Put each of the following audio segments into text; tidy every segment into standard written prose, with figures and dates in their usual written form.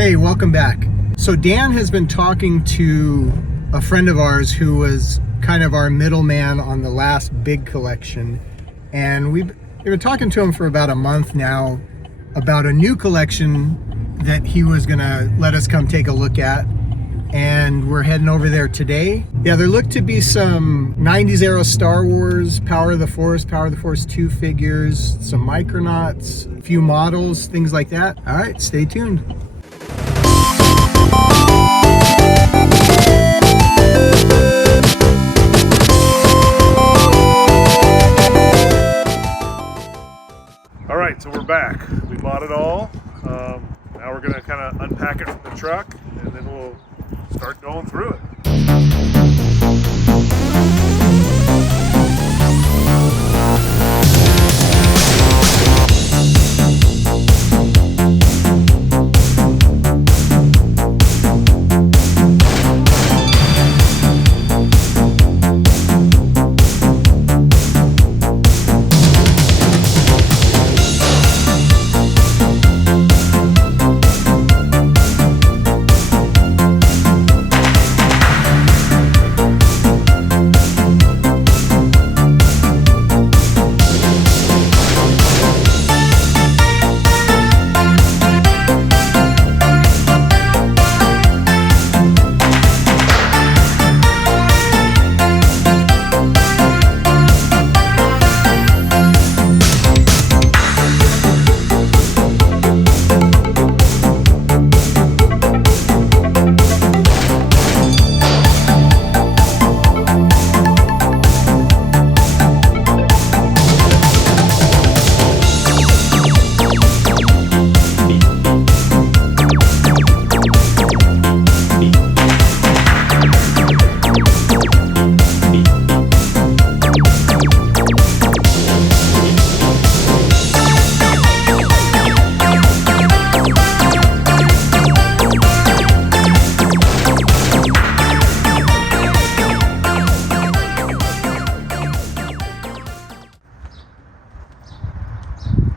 Hey, welcome back. So Dan has been talking to a friend of ours who was kind of our middleman on the last big collection. And we've been talking to him for about a month now about a new collection that he was gonna let us come take a look at. And we're heading over there today. Yeah, there looked to be some 90s era Star Wars, Power of the Force 2 figures, some Micronauts, a few models, things like that. All right, stay tuned. All right, so we're back. We bought it all. Now we're gonna kind of unpack it from the truck, and then we'll start going through it.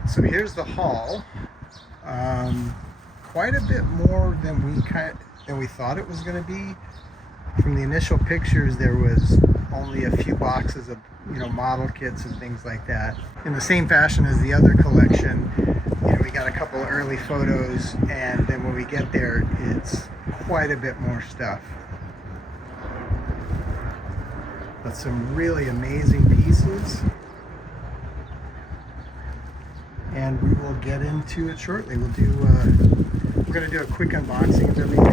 So here's the haul. Quite a bit more than we thought it was going to be. From the initial pictures, there was only a few boxes of model kits and things like that. In the same fashion as the other collection, we got a couple of early photos, and then when we get there, it's quite a bit more stuff. But some really amazing pieces. And we will get into it shortly. We're going to do a quick unboxing of everything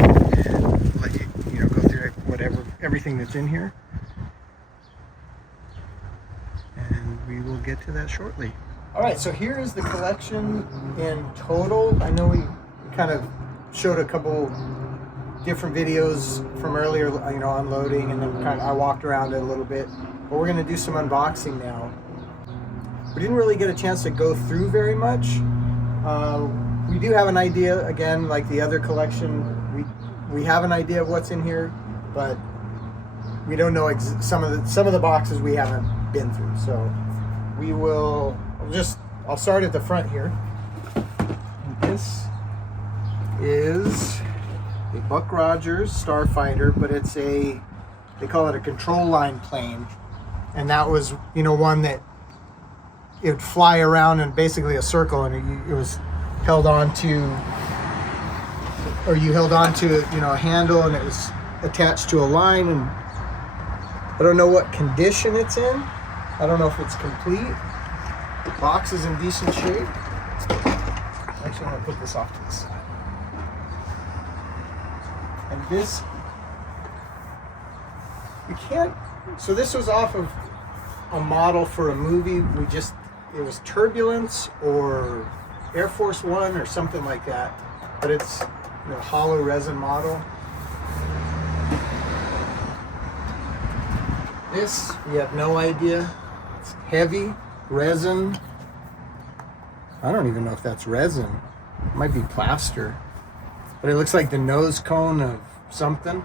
and let you go through everything that's in here. And we will get to that shortly. All right, so here is the collection in total. I know we kind of showed a couple different videos from earlier, unloading, and then I walked around it a little bit. But we're going to do some unboxing now. We didn't really get a chance to go through very much. We do have an idea, again, like the other collection. We have an idea of what's in here, but we don't know some of the boxes we haven't been through. So we will I'll start at the front here. This is a Buck Rogers Starfighter, but they call it a control line plane, and that was one that it would fly around in basically a circle, and it was held on to, a handle, and it was attached to a line. And I don't know what condition it's in. I don't know if it's complete. The box is in decent shape. Actually, I'm gonna put this off to the side. And this, so this was off of a model for a movie. It was Turbulence or Air Force One or something like that, but it's hollow resin model. This, we have no idea. It's heavy resin. I don't even know if that's resin. It might be plaster, but it looks like the nose cone of something.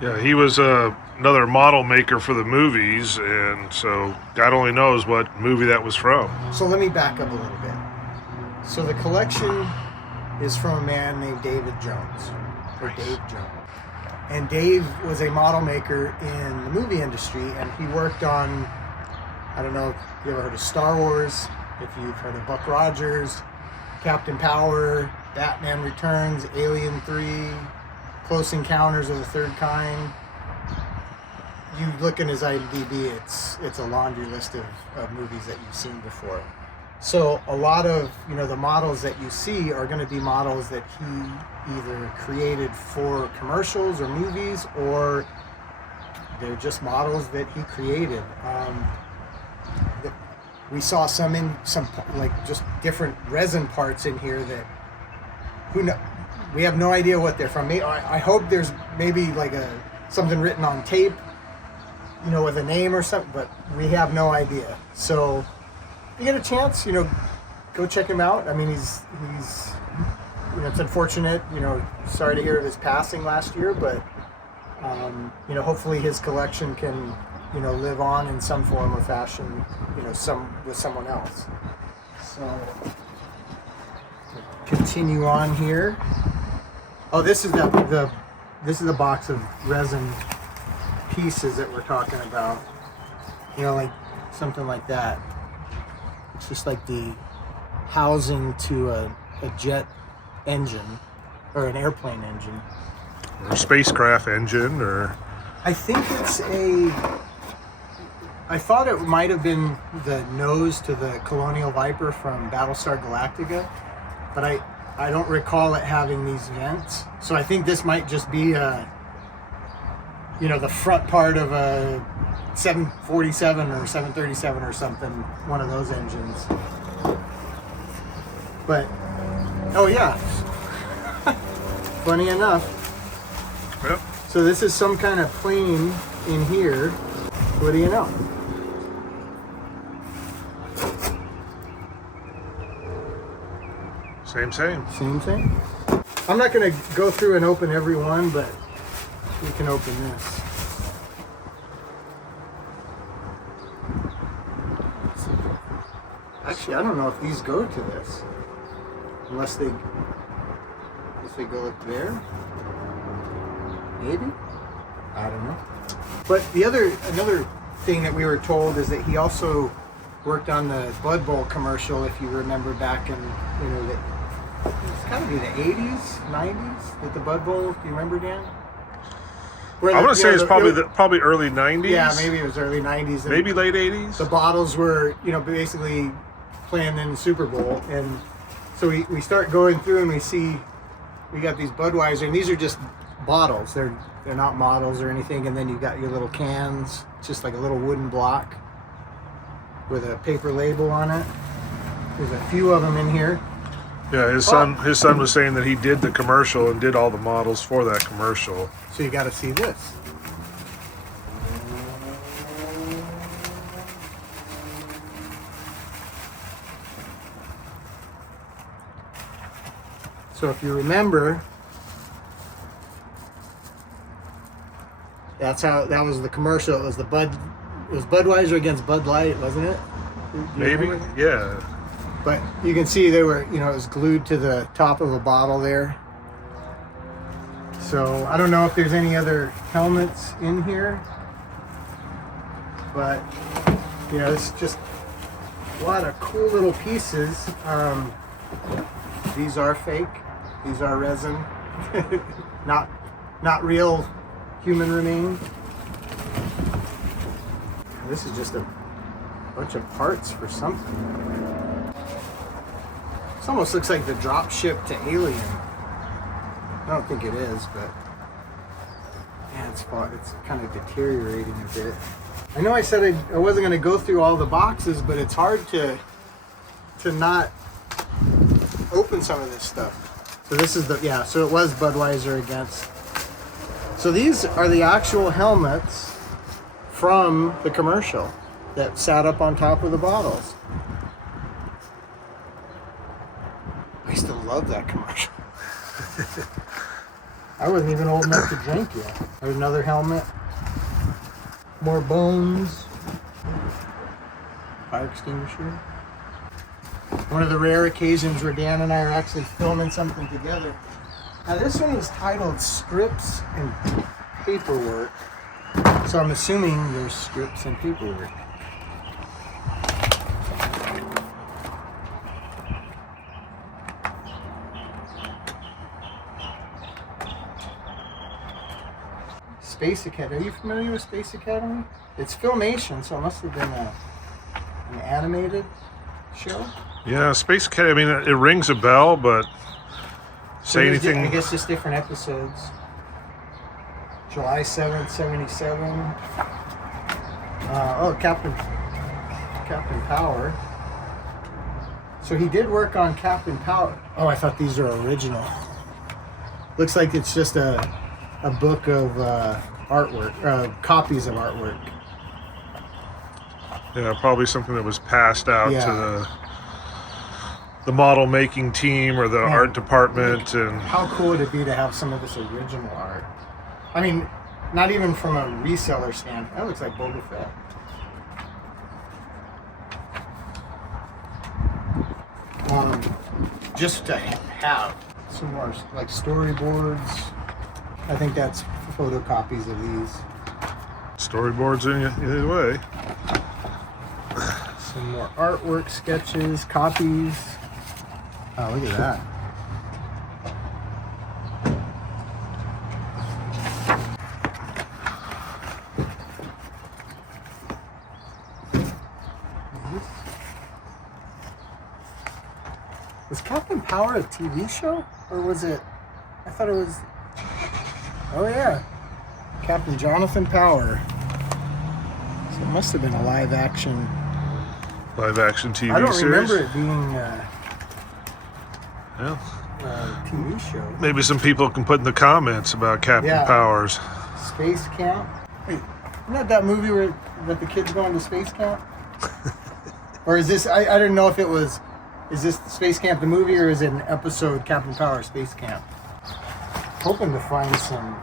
Yeah, he was another model maker for the movies, and so God only knows what movie that was from. So let me back up a little bit. So the collection is from a man named David Jones, or Dave Jones. And Dave was a model maker in the movie industry, and he worked on, I don't know if you ever heard of Star Wars, if you've heard of Buck Rogers, Captain Power, Batman Returns, Alien 3, Close Encounters of the Third Kind. You look in his IMDB, it's a laundry list of movies that you've seen before. So a lot of, the models that you see are going to be models that he either created for commercials or movies, or they're just models that he created. We saw some like just different resin parts in here that we have no idea what they're from. I hope there's maybe like something written on tape, with a name or something, but we have no idea. So if you get a chance, go check him out. I mean, he's it's unfortunate, sorry to hear of his passing last year, but hopefully his collection can live on in some form or fashion, with someone else. So continue on here. Oh, this is the box of resin pieces that we're talking about. Like something like that. It's just like the housing to a jet engine or an airplane engine. Or a spacecraft engine, or I think I thought it might have been the nose to the Colonial Viper from Battlestar Galactica, but I don't recall it having these vents. So I think this might just be the front part of a 747 or 737 or something, one of those engines. But, oh yeah, funny enough. Yep. So this is some kind of plane in here. What do you know? Same thing. I'm not going to go through and open every one, but we can open this. Actually, I don't know if these go to this, unless they go up there. Maybe, I don't know. But another thing that we were told is that he also worked on the Bud Bowl commercial. If you remember back in it's got to be the 80s, 90s that the Bud Bowl. Do you remember, Dan? I want to say it's probably early 90s. Yeah, maybe it was early 90s. And maybe late 80s. The bottles were, basically playing in the Super Bowl. And so we start going through and we got these Budweiser, and these are just bottles. They're not models or anything. And then you got your little cans, just like a little wooden block with a paper label on it. There's a few of them in here. Yeah, his son was saying that he did the commercial and did all the models for that commercial. So you got to see this. So if you remember, that was the commercial. It was Budweiser against Bud Light, wasn't it? Maybe, yeah. But you can see they were, it was glued to the top of a bottle there. So I don't know if there's any other helmets in here, but it's just a lot of cool little pieces. These are fake. These are resin, not real human remains. This is just a bunch of parts for something. This almost looks like the drop ship to Alien. I don't think it is, but yeah, it's kind of deteriorating a bit. I know I said I wasn't going to go through all the boxes, but it's hard to not open some of this stuff. So this is so it was Budweiser against. So these are the actual helmets from the commercial that sat up on top of the bottles. I still love that commercial. I wasn't even old enough to drink yet. There's another helmet. More bones. Fire extinguisher. One of the rare occasions where Dan and I are actually filming something together. Now this one is titled Scripts and Paperwork. So I'm assuming there's scripts and paperwork. Space Academy. Are you familiar with Space Academy? It's Filmation, so it must have been an animated show. Yeah, Space Academy. I mean, it rings a bell, but So say anything. I guess just different episodes. July 7th, 77. Captain Power. So he did work on Captain Power. Oh, I thought these are original. Looks like it's just a book of artwork, copies of artwork. Yeah, probably something that was passed out Yeah. to the model making team or the art department. And How cool would it be to have some of this original art? I mean, not even from a reseller standpoint. That looks like Boba Fett. Just to have some more like storyboards. I think that's photocopies of these. storyboards in either way. Some more artwork, sketches, copies. Oh, look at that. Was Captain Power a TV show? Or was it... I thought it was... Oh yeah. Captain Jonathan Power. So it must have been a live action TV I don't series. remember it being Yeah. a TV show. Maybe some people can put in the comments about Captain Yeah. Powers. Space Camp. Wait, isn't that movie where that the kids go into space camp? Or is this? I didn't know if it was. Is this Space Camp the movie or is it an episode Captain Power Space Camp? Hoping to find some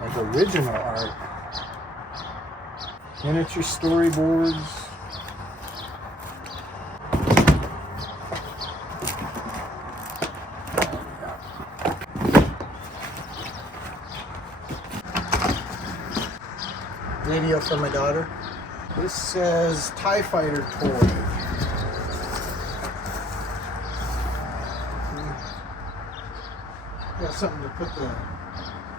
like original art, miniature storyboards. Radio from my daughter. This says TIE Fighter toy. Got something to put the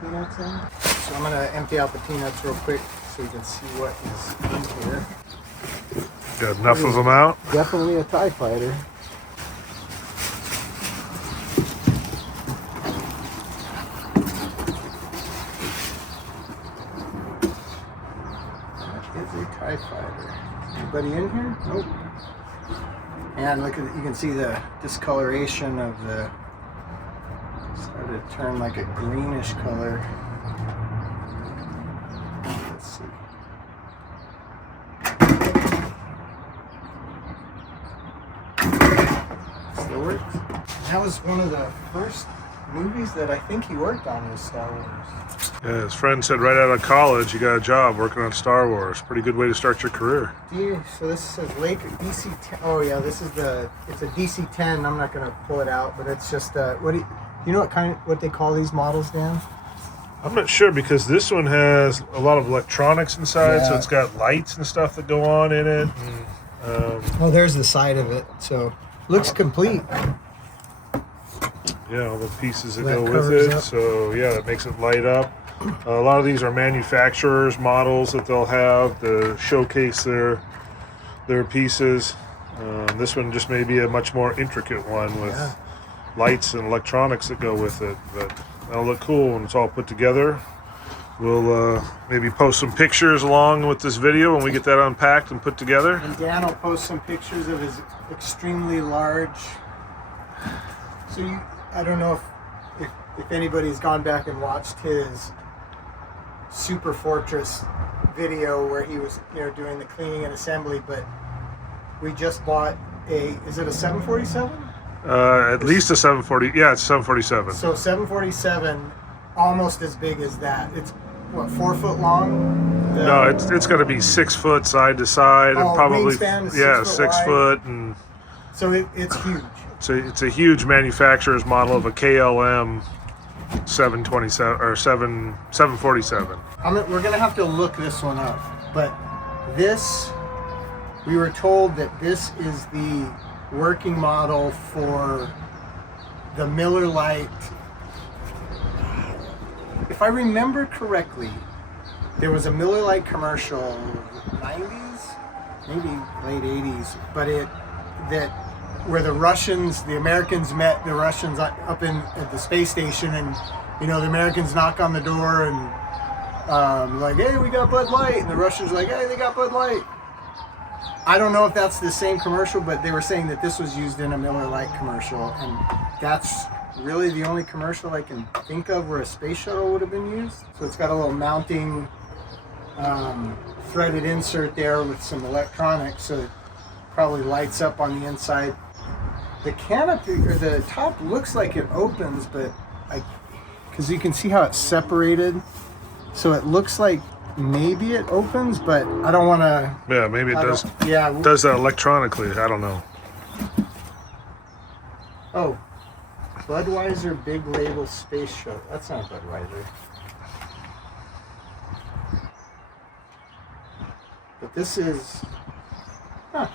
peanuts in. So I'm gonna empty out the peanuts real quick so you can see what is in here. Got enough of them out? Definitely a TIE Fighter. TIE Fighter. Anybody in here? Nope. And look at you can see the discoloration of the started to turn like a greenish color. Let's see. Still works. That was one of the first movies that I think he worked on was Star Wars. Yeah, his friend said right out of college, you got a job working on Star Wars. Pretty good way to start your career. So this says Lake DC-10. Oh yeah, this is it's a DC-10. I'm not gonna pull it out, but it's just what do you know what they call these models, Dan? I'm not sure because this one has a lot of electronics inside, so Yeah. it's got lights and stuff that go on in it. And, Oh, there's the side of it. So looks complete. yeah, all the pieces that That go with covers it. up. So yeah, that makes it light up. A lot of these are manufacturers' models that they'll have to showcase their pieces. This one just may be a much more intricate one with lights and electronics that go with it, but that'll look cool when it's all put together. We'll maybe post some pictures along with this video when we get that unpacked and put together. And Dan will post some pictures of his extremely large. So I don't know if anybody's gone back and watched his Super Fortress video where he was doing the cleaning and assembly, but we just bought is it a 747? At least a 740. Yeah, it's 747. So 747, almost as big as that. It's what, 4 foot long? No, it's going to be 6 foot side to side, and Oh, probably wingspan is 6 foot 6 wide. foot and So it's huge. It's a huge manufacturer's model of a KLM 727 or 747. We're gonna have to look this one up, but we were told that this is the working model for the Miller Lite. If I remember correctly, there was a Miller Lite commercial, 90s, maybe late 80s, but where the Americans met the Russians up at the space station, and the Americans knock on the door and like, hey, we got Bud Light, and the Russians are like, hey, they got Bud Light. I don't know if that's the same commercial, but they were saying that this was used in a Miller Lite commercial, and that's really the only commercial I can think of where a space shuttle would have been used. So it's got a little mounting threaded insert there with some electronics, so it probably lights up on the inside. The canopy, or the top, looks like it opens, but because you can see how it's separated, so it looks like maybe it opens, but I don't want to. Yeah, maybe it does. Yeah, does that electronically. I don't know. Oh, Budweiser Big Label Space Shuttle. That's not Budweiser. But this is. Huh.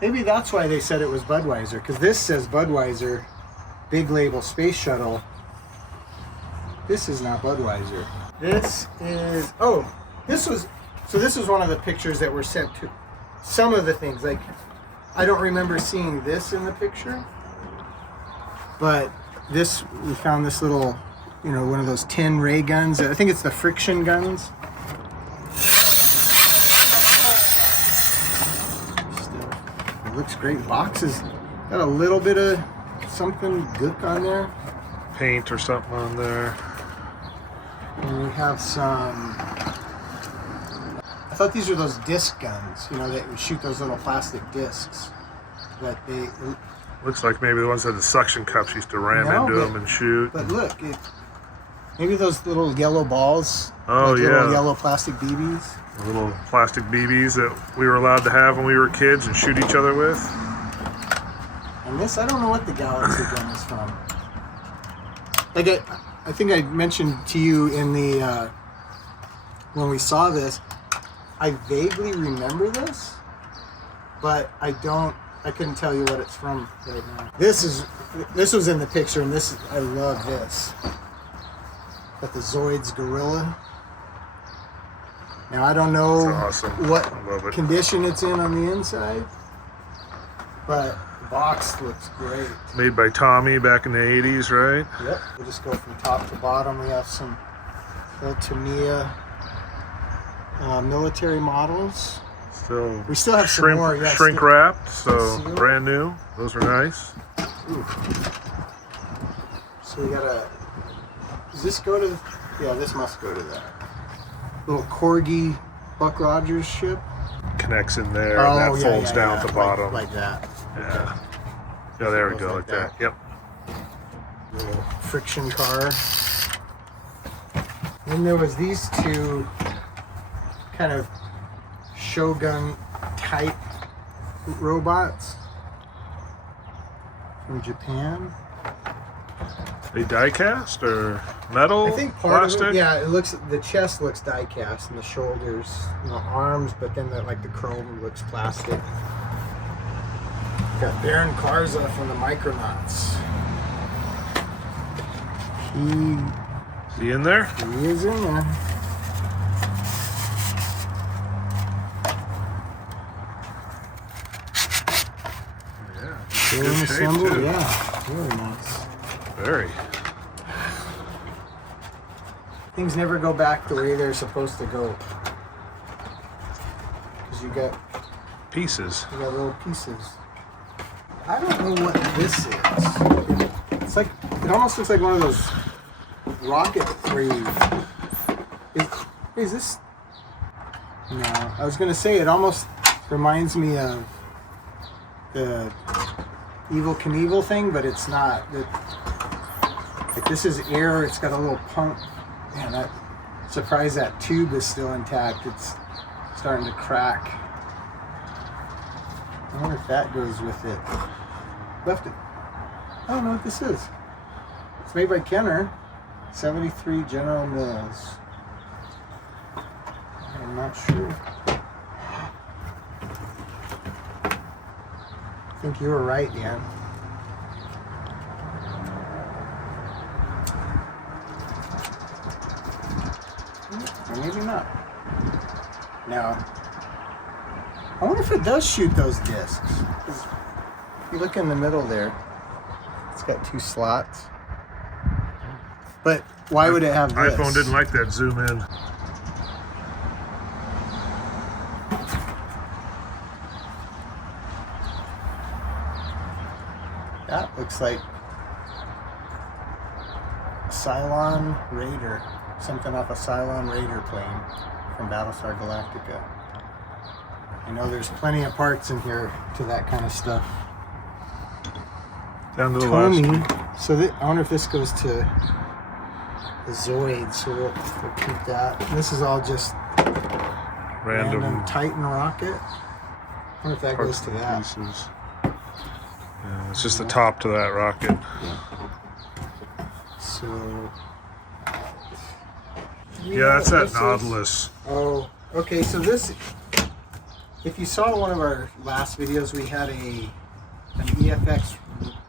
Maybe that's why they said it was Budweiser, because this says Budweiser Big Label Space Shuttle. This is not Budweiser. This is, this was one of the pictures that were sent to some of the things. Like, I don't remember seeing this in the picture, but we found this little, one of those tin ray guns. I think it's the friction guns. It looks great. Boxes got a little bit of something gook on there. Paint or something on there. And we have some. I thought these were those disc guns, that would shoot those little plastic discs. But they. Looks like maybe the ones that the suction cups used to ram into them and shoot. But look, maybe those little yellow balls. Oh, like yeah. Little yellow plastic BBs. The little plastic BBs that we were allowed to have when we were kids and shoot each other with. And this, I don't know what the Galaxy gun is from. Like I think I mentioned to you in the when we saw this, I vaguely remember this, but I couldn't tell you what it's from right now. This was in the picture, and I love this. Got the Zoids Gorilla. Now I don't know awesome. what condition it's in on the inside, but the box looks great. Made by Tommy back in the 80s, right? Yep. We'll just go from top to bottom. We have some little Tamiya military models. We still have some more. Yeah, shrink wrapped, so brand new. Those are nice. Ooh. So we got does this go to? Yeah, this must go to that little Corgi Buck Rogers ship. Connects in there, and that folds down at the bottom. Like that. Yeah. Okay. Yeah, there we go, like that. Yep. Little friction car. Then there was these two kind of Shogun type robots from Japan. They die cast or metal? I think part plastic? of it, yeah. The chest looks die cast, and the shoulders, the arms, but then the chrome looks plastic. Got Baron Karza from the Micronauts. Is he in there? He is in there. Yeah. Still Good in shape, assembly, too. yeah. Very nice. Very. Things never go back the way they're supposed to go. Because you got little pieces. I don't know what this is. It's like, it almost looks like one of those rocket where is this? No, I was gonna say it almost reminds me of the Evel Knievel thing, but it's not. Like, this is air. It's got a little pump. Man, I'm surprised that tube is still intact. It's starting to crack. I wonder if that goes with it. Left it. I don't know what this is. It's made by Kenner. 73 General Mills. I'm not sure. I think you were right, Dan. Or maybe not. No. I wonder if it does shoot those discs. 'Cause if you look in the middle there, it's got 2 slots. But why would it have this? iPhone didn't like that zoom in. That looks like a Cylon Raider. Something off a Cylon Raider plane from Battlestar Galactica. I know there's plenty of parts in here to that kind of stuff. Down to the last. Tommy. So I wonder if this goes to the Zoid, so we'll keep that. This is all just random Titan rocket. I wonder if that goes to that. Pieces. Yeah, it's just the top to that rocket. So. Yeah, that's that Nautilus. Oh, okay. So this, if you saw one of our last videos, we had an EFX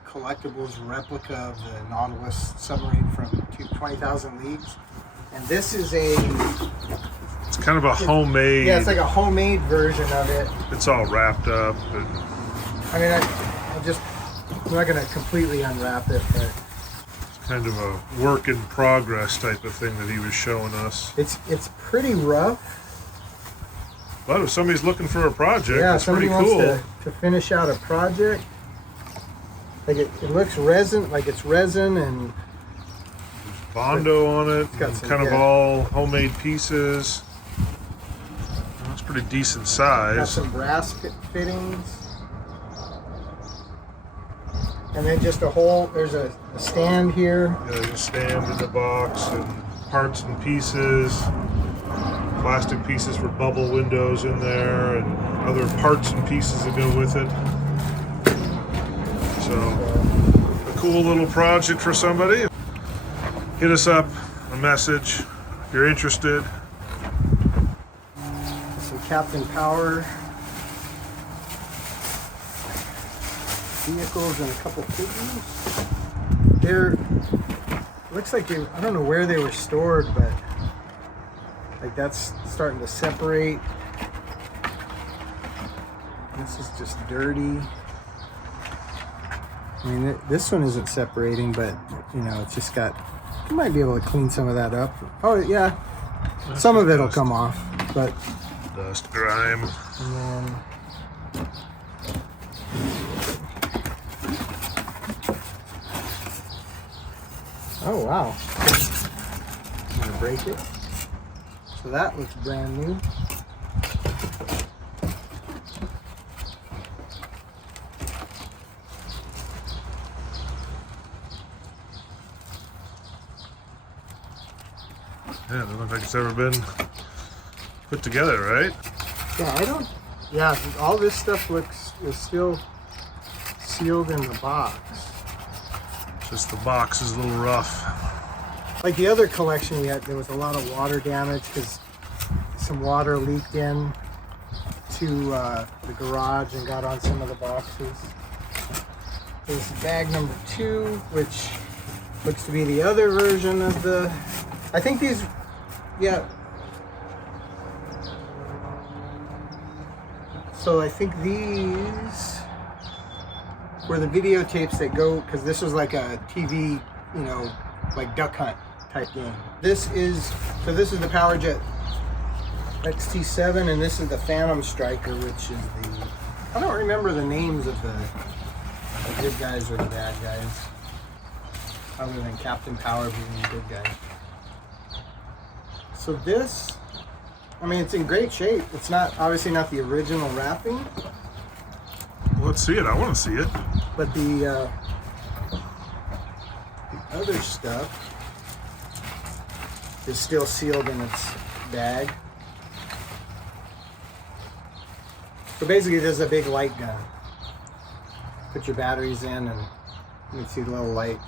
Collectibles replica of the Nautilus submarine from 20,000 Leagues, and this is It's kind of a homemade. Yeah, it's like a homemade version of it. It's all wrapped up. And I mean, I'm not gonna completely unwrap it, but kind of a work in progress type of thing that he was showing us. it's pretty rough. But if somebody's looking for a project, Yeah, that's pretty somebody cool. wants to finish out a project. Like it looks resin, like it's resin and Bondo on it, got some, kind of all homemade pieces. That's pretty decent got size. some brass fittings. And then just there's a stand here. Yeah, there's a stand in the box and parts and pieces, plastic pieces for bubble windows in there, and other parts and pieces that go with it. So, a cool little project for somebody. Hit us up, a message if you're interested. Some Captain Power vehicles and a couple figures. Looks like I don't know where they were stored, but like that's starting to separate. This is just dirty. I mean, this one isn't separating, but you know, it's just got. You might be able to clean some of that up. Oh yeah, some of it'll come off, but. Dust, grime. And then, oh wow. I'm gonna break it. So that looks brand new. Yeah, it doesn't look like it's ever been put together, right? Yeah, all this stuff is still sealed in the box. Just the box is a little rough. Like the other collection we had, there was a lot of water damage because some water leaked in to the garage and got on some of the boxes. There's bag number 2, which looks to be the other version of the. I think these, yeah. So I think these were the videotapes that go, because this was like a TV, you know, like duck hunt type game. This is the PowerJet XT7, and this is the Phantom Striker, which is the, I don't remember the names of the good guys or the bad guys, other than Captain Power being the good guy. So this, I mean, it's in great shape. It's not, obviously not the original wrapping. Well, let's see it. I want to see it. But the other stuff is still sealed in its bag. So basically, there's a big light gun. put your batteries in, and you can see the little light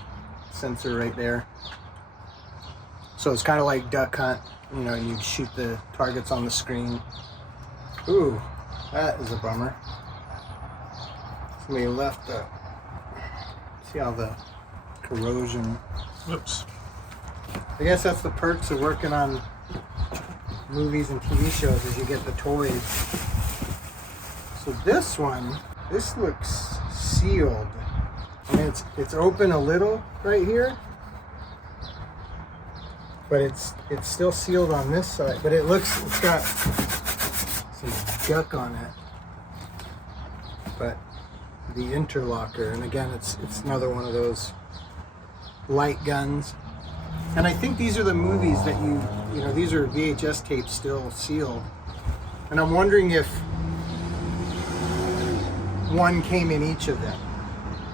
sensor right there. So it's kind of like duck hunt, you know, you shoot the targets on the screen. Ooh, that is a bummer. Somebody left the, see all the corrosion. Whoops. I guess that's the perks of working on movies and TV shows, is you get the toys. So this one, this looks sealed. I mean, it's open a little right here, but it's still sealed on this side. But it's got some guck on it. But the interlocker, and again, it's another one of those light guns. And I think these are the movies that you know, these are VHS tapes still sealed. And I'm wondering if one came in each of them.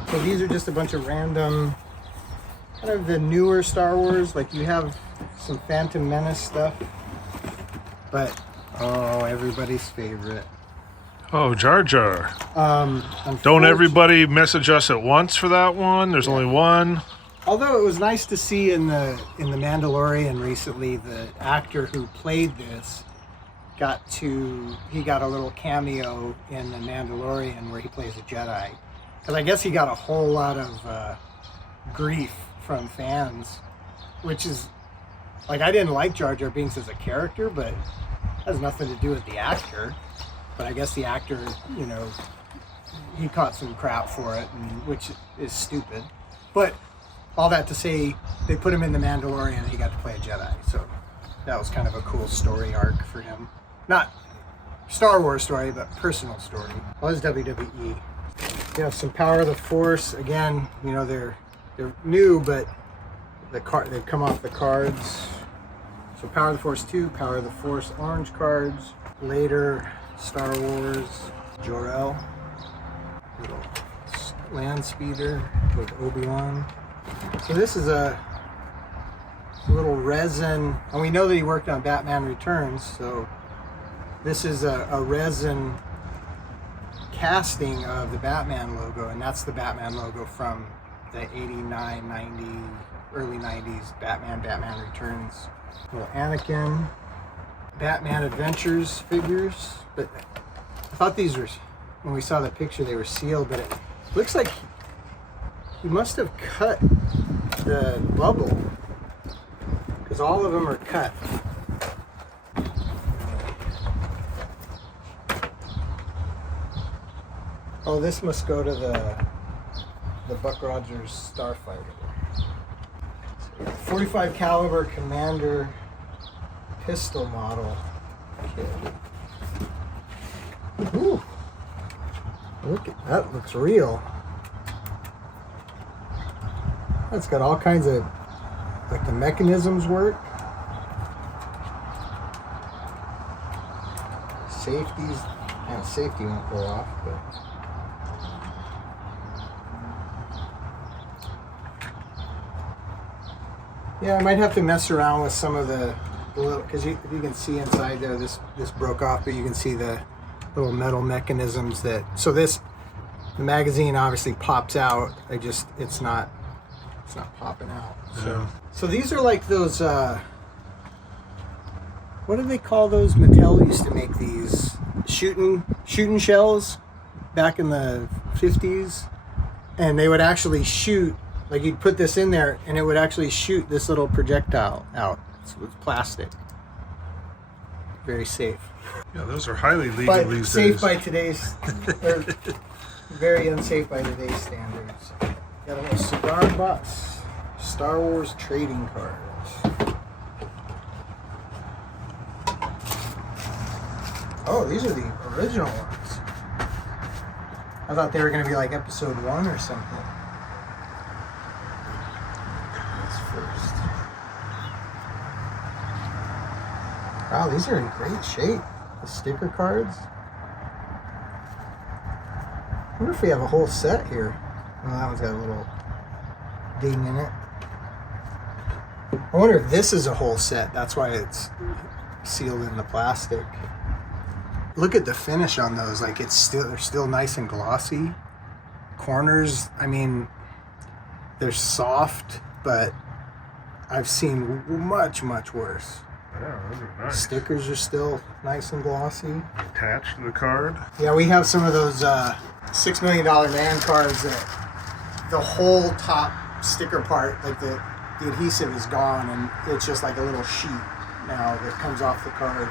So these are just a bunch of random, kind of the newer Star Wars. Like you have some Phantom Menace stuff. But, oh, everybody's favorite. Oh, Jar Jar. Don't everybody message us at once for that one? There's only one. Although it was nice to see in the Mandalorian recently, the actor who played this got a little cameo in the Mandalorian where he plays a Jedi. Because I guess he got a whole lot of grief from fans, which is, like, I didn't like Jar Jar Binks as a character, but it has nothing to do with the actor. But I guess the actor, you know, he caught some crap for it, which is stupid. But all that to say, they put him in the Mandalorian and he got to play a Jedi. So that was kind of a cool story arc for him. Not Star Wars story, but personal story. Well, it's WWE. You have some Power of the Force. Again, you know, they're new, but they come off the cards. So Power of the Force 2, Power of the Force orange cards. Later, Star Wars, Jor-El. Little land speeder with Obi-Wan. So this is a little resin, and we know that he worked on Batman Returns, so this is a resin casting of the Batman logo, and that's the Batman logo from the 89, 90, early 90s Batman Returns. Little Anakin, Batman Adventures figures, but I thought these were, when we saw the picture, they were sealed, but it looks like he must have cut the bubble, because all of them are cut. Oh, this must go to the Buck Rogers Starfighter. 45 caliber Commander pistol model kit. Ooh, look at that, looks real. It's got all kinds of, like, the mechanisms work. Safeties, and safety won't go off, but yeah, I might have to mess around with some of the little, because if you can see inside there, this broke off, but you can see the little metal mechanisms that, so the magazine obviously pops out. It's not popping out. So these are like those, what do they call those? Mattel used to make these shooting shells back in the 50s, and they would actually shoot, like you'd put this in there and it would actually shoot this little projectile out. So it's plastic. Very safe. Yeah, those are highly legal But these safe days. by today's, or very unsafe by today's standards. Got a little cigar box. Star Wars trading cards. Oh, these are the original ones. I thought they were going to be like episode 1 or something. That's first. Wow, these are in great shape. The sticker cards. I wonder if we have a whole set here. Oh, that one's got a little ding in it. I wonder if this is a whole set. That's why it's sealed in the plastic. Look at the finish on those. Like they're still nice and glossy. corners, I mean, they're soft, but I've seen much worse. Yeah, those are nice. Stickers are still nice and glossy. Attached to the card. Yeah, we have some of those $6 million man cards that the whole top sticker part, like the adhesive is gone, and it's just like a little sheet now that comes off the card.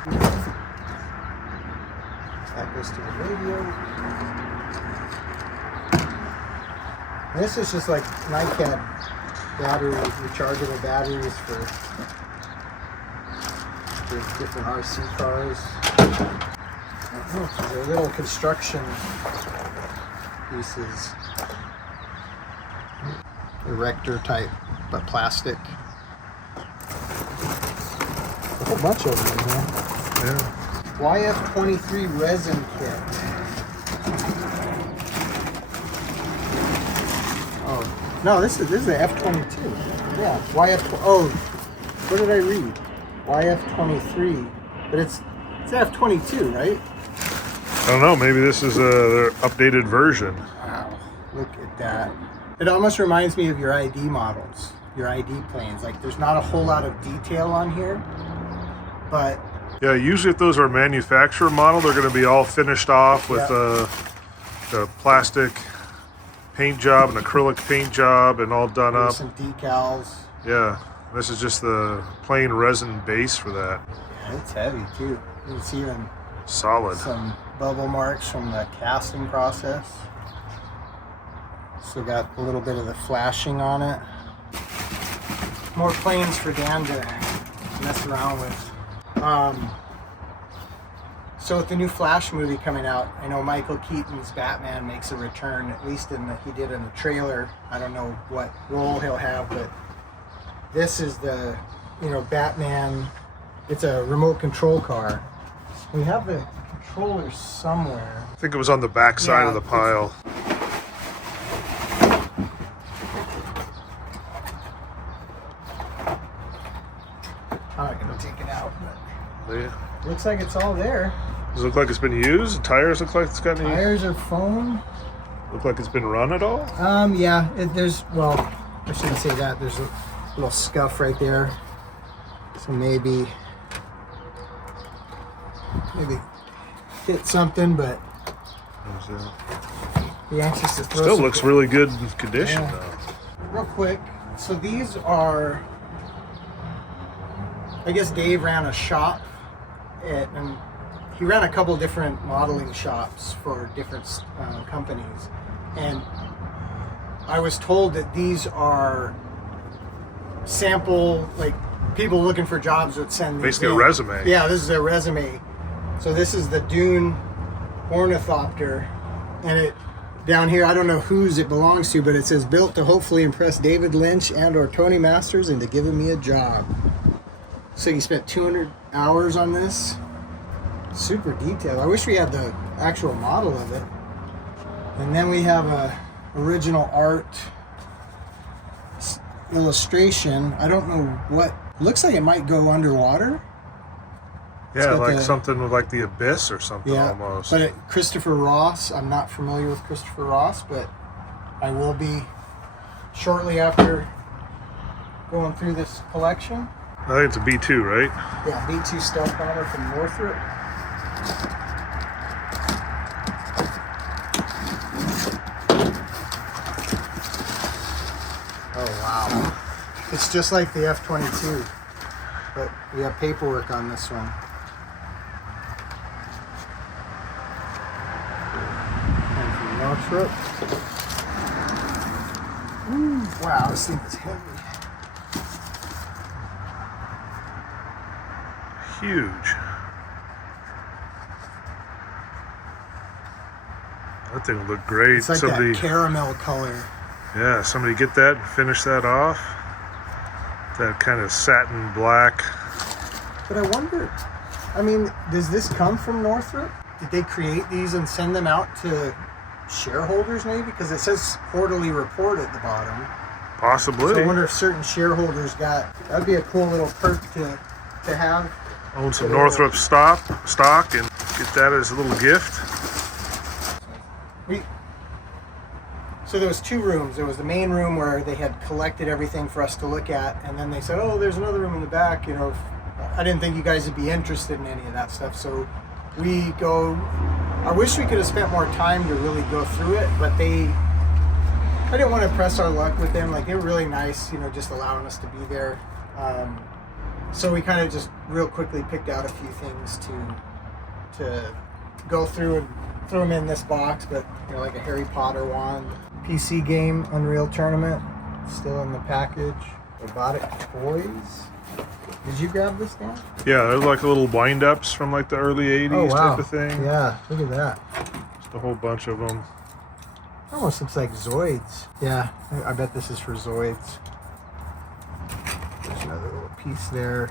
That goes to the radio. And this is just like NiCad battery, rechargeable batteries for different RC cars. Oh, they're little construction pieces. Erector type, but plastic. A whole bunch of them in here. Yeah. YF23 resin kit. Oh, no, this is the F22. Yeah, oh, what did I read? YF23, but it's F22, right? I don't know. Maybe this is their updated version. Wow, look at that. It almost reminds me of your ID models, your ID planes. Like, there's not a whole lot of detail on here, but... Yeah, usually if those are manufacturer model, they're going to be all finished off with the plastic paint job and acrylic paint job and all done up. Some decals. Yeah, this is just the plain resin base for that. Yeah, it's heavy too. It's even solid. Some bubble marks from the casting process. Still got a little bit of the flashing on it. More planes for Dan to mess around with. So with the new Flash movie coming out, I know Michael Keaton's Batman makes a return, at least he did in the trailer. I don't know what role he'll have, but this is the, Batman. It's a remote control car. We have the controller somewhere. I think it was on the back side of the pile. I'm not going to take it out, but Yeah. looks like it's all there. Does it look like it's been used? The tires look like it's got any... Tires are foam. Look like it's been run at all? Yeah, well, I shouldn't say that. There's a little scuff right there. So maybe hit something, but be anxious to throw Still looks really good condition, Yeah. though. Real quick, so these are, I guess Dave ran a shop, and he ran a couple different modeling shops for different companies, and I was told that these are sample, like, people looking for jobs would send these Basically in. a resume. Yeah, this is a resume. So this is the Dune Ornithopter, and it down here, I don't know whose it belongs to, but it says built to hopefully impress David Lynch and or Tony Masters into giving me a job. So you spent 200 hours on this. Super detailed. I wish we had the actual model of it. And then we have a original art illustration. I don't know what, looks like it might go underwater. Yeah, like something with like the abyss or something almost. But Christopher Ross, I'm not familiar with Christopher Ross, but I will be shortly after going through this collection. I think it's a B2, right? Yeah, B2 stealth bomber from Northrop. Oh wow. It's just like the F-22, but we have paperwork on this one. And from Northrop. Ooh, wow, this thing is heavy. Huge. That thing would look great. It's like that caramel color. Yeah, somebody get that and finish that off. That kind of satin black. But I wonder, I mean, does this come from Northrop? Did they create these and send them out to shareholders maybe? Because it says quarterly report at the bottom. Possibly. So I wonder if certain shareholders got, that'd be a cool little perk to have. Own some Northrop stock and get that as a little gift. So there was 2 rooms. There was the main room where they had collected everything for us to look at, and then they said, "Oh, there's another room in the back. You know, I didn't think you guys would be interested in any of that stuff." So we go. I wish we could have spent more time to really go through it, but I didn't want to press our luck with them. Like, they were really nice, you know, just allowing us to be there. So we kind of just real quickly picked out a few things to go through and throw them in this box. But, you know, like a Harry Potter wand, PC game, Unreal Tournament, still in the package. Robotic toys. Did you grab this down? Yeah, they're like little wind-ups from like the early 80s type of thing. Yeah, look at that. Just a whole bunch of them. Almost looks like Zoids. Yeah, I bet this is for Zoids. There's another little piece there.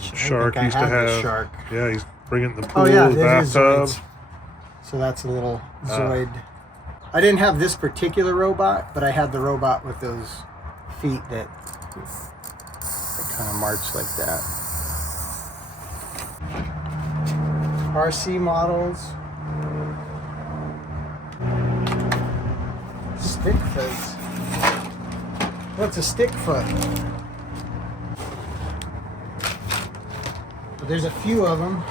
Shark used to have. Shark. Yeah, he's bringing the pool, Oh yeah, the this is bathtub. Zoids. So that's a little Zoid. I didn't have this particular robot, but I had the robot with those feet that kind of march like that. RC models. Stick foots. What's a stick foot? But there's a few of them.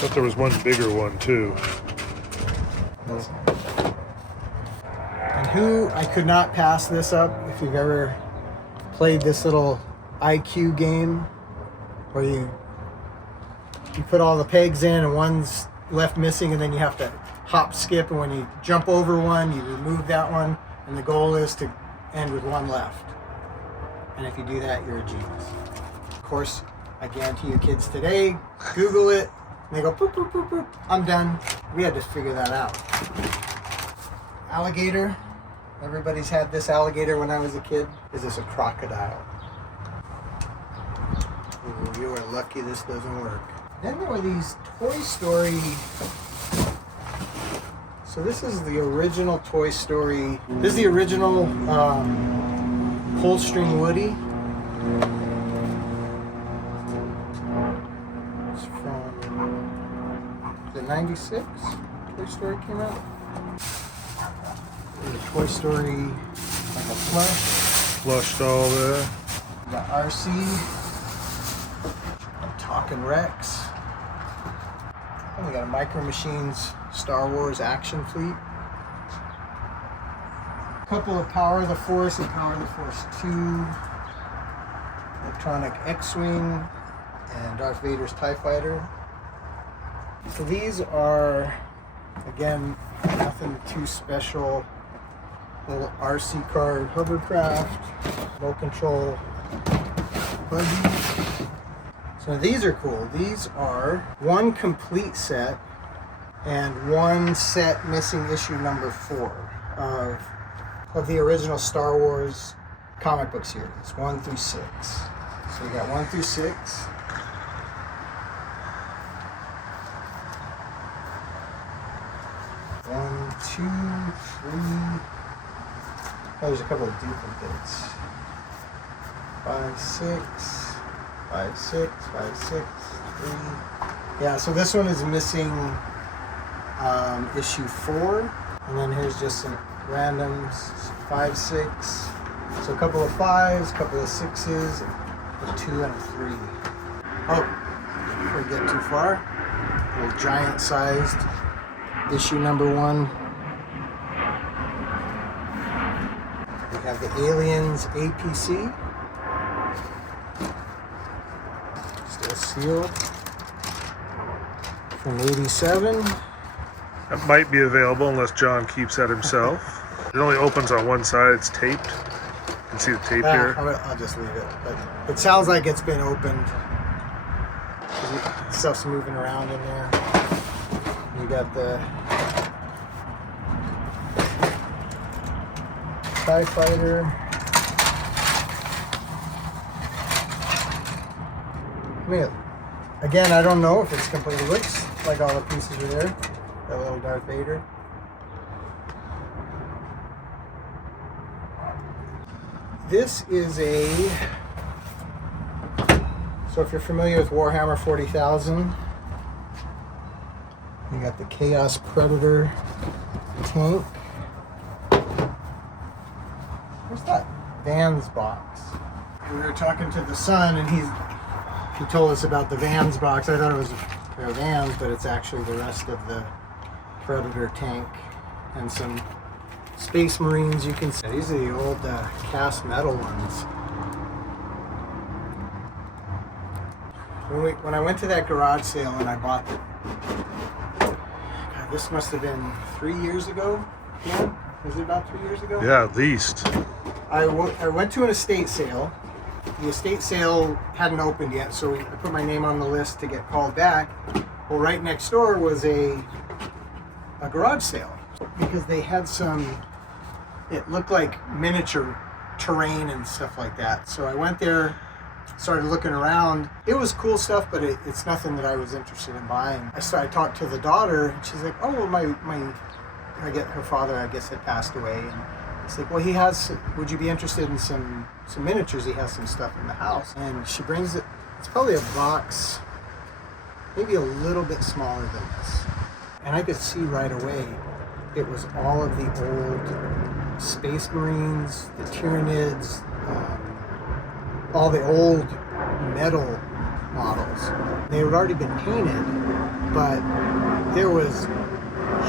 But there was one bigger one too. And I could not pass this up if you've ever played this little IQ game where you put all the pegs in and one's left missing, and then you have to hop, skip, and when you jump over one, you remove that one, and the goal is to end with one left. And if you do that, you're a genius. Of course, I guarantee you kids today, Google it, and they go, boop, boop, boop, boop, I'm done. We had to figure that out. Alligator. Everybody's had this alligator when I was a kid. Is this a crocodile? Ooh, you are lucky this doesn't work. Then there were these Toy Story. So this is the original Toy Story. This is the original pull-string Woody. It's from the 96 Toy Story came out. The Toy Story, like a plush. Flushed all there. The RC. Talking Rex. And we got a Micro Machines Star Wars action fleet. A couple of Power of the Force and Power of the Force 2. Electronic X-Wing and Darth Vader's TIE Fighter. So these are, again, nothing too special. Little RC card hovercraft, remote control buggy. So these are cool. These are one complete set and one set missing issue number 4 of the original Star Wars comic book series, 1 through 6. So we got 1 through 6. One, two, three. Oh, there's a couple of duplicates. 5, 6, 5, 6, 5, 6, 3. Yeah, so this one is missing issue 4. And then here's just some randoms, 5, 6. So a couple of 5s, a couple of 6s, a 2 and a 3. Oh, before we get too far, a little giant-sized issue number 1. We have the Aliens APC. Still sealed. From 87. That might be available unless John keeps that himself. It only opens on one side. It's taped. You can see the tape here. I'll just leave it. But it sounds like it's been opened. Stuff's moving around in there. You got the TIE Fighter. I mean, again, I don't know if it's completely. Looks like all the pieces are there. That little Darth Vader. This is so if you're familiar with Warhammer 40,000, got the Chaos Predator tank. Where's that Vans box? We were talking to the son, and he told us about the Vans box. I thought it was a pair of Vans, but it's actually the rest of the Predator tank and some Space Marines. You can see these are the old cast metal ones. When I went to that garage sale and I bought them, God, this must have been 3 years ago. Yeah, was it about 3 years ago? Yeah, at least. I went to an estate sale. The estate sale hadn't opened yet, so I put my name on the list to get called back. Well, right next door was a garage sale because they had some, it looked like miniature terrain and stuff like that. So I went there, started looking around. It was cool stuff, but it's nothing that I was interested in buying. I talked to the daughter, and she's like, "Oh, well, her father, I guess, had passed away." And it's like, "Well, he has. Would you be interested in some miniatures? He has some stuff in the house." And she brings it. It's probably a box, maybe a little bit smaller than this. And I could see right away, it was all of the old Space Marines, the Tyranids. All the old metal models. They had already been painted, but there was